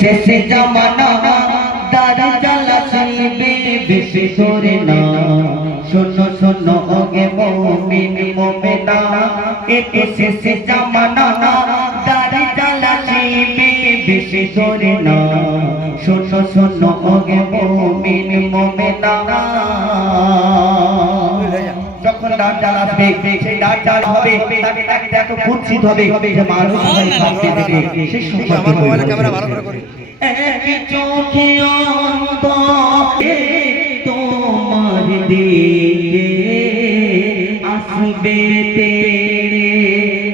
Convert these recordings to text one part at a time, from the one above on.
শেষ জামানা দার জ্বালা শিবে বেশি করে না শোনো শোনো ওগে মুমিন মুমিনা একে শেষ জামানা দার জ্বালা শিবে বেশি করে না শোনো শোনো ওগে মুমিন মুমিনা যখন দাঁড় জ্বাল আসবে সেই দাঁড় জ্বাল হবে তাকে তাকে এত কুৎসিত হবে যে মানুষ সবাই সামনে থেকে সেই সম্পর্কে ক্যামেরা ভালো করে করি এক চোখে অন্ধ তোমার দিকে আসবে তেরে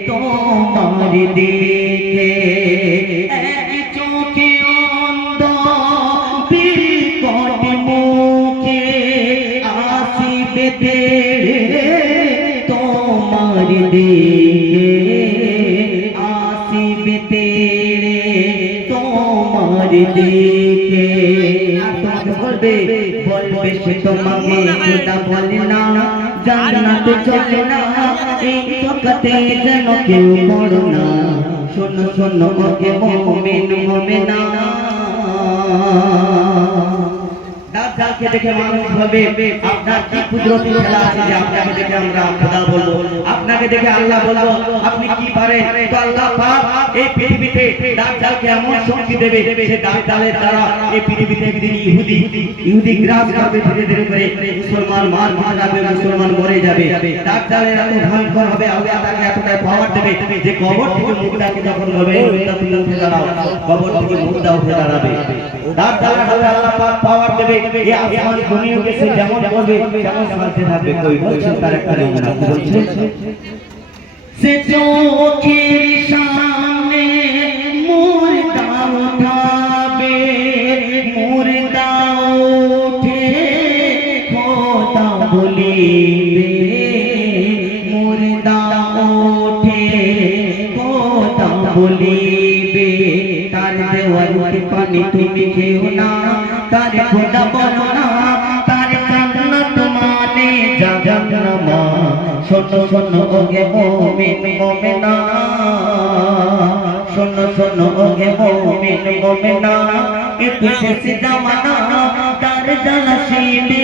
তোমার দিকে এক চোখে অন্ধ বিকট মুখে আসবে তেরে তোমার দিকে আসবে তেরে তোমার দিকে বলবে বলবে সে তোমাকে খোদা বলে না জান্নাতে চলে না এই জগতে যেন কেউ বড় না শোনো শোনো ওকে মুমিন মুমিনা দাঁতকে দেখে মানুষ হবে আপনার কি কুদরতি খেলা আছে যে আপনাকে দেখে আমরা খোদা বলবো আপনাকে দেখে আল্লাহ বলবো আপনি কি পারেন তো আল্লাহ পাক এই পৃথিবীতে দাঁতকে এমন শক্তি দেবে সে দাঁতের দ্বারা এই পৃথিবীতে একদিন ইহুদি গ্রাস করবে ধীরে ধীরে করে মুসলমান মার যাবে মুসলমান মরে যাবে দাঁতের এত ভয়ঙ্কর হবে আল্লাহ তাকে এতটাই পাওয়ার দেবে যে কবর থেকে মুর্দাকে যখন বলবে তুমি উঠে দাঁড়াও কবর থেকে মুর্দা উঠে দাঁড়াবে দাঁতের আল্লাহ পাক পাওয়ার দেবে এই আসমান দুনিয়াকে সে যেমন বলবে তেমন চলতে থাকবে কই বলছেন তার একটা নমুনা বলছে সে চোখের সামনে মুর্দা উঠাবে মুর্দা উঠে খোদা বলিবে মুর্দা উঠে খোদা বলিবে তার দেওয়ালকে পানি তুমি খেও না তার খোদা বলো না তার জান্নাত মানে জাহান্নাম শোনো শোনো ওগে মুমিন মুমিনা শোনো শোনো ওগে মুমিন মুমিনা এ শেষ জামানা তার জ্বালা শিবে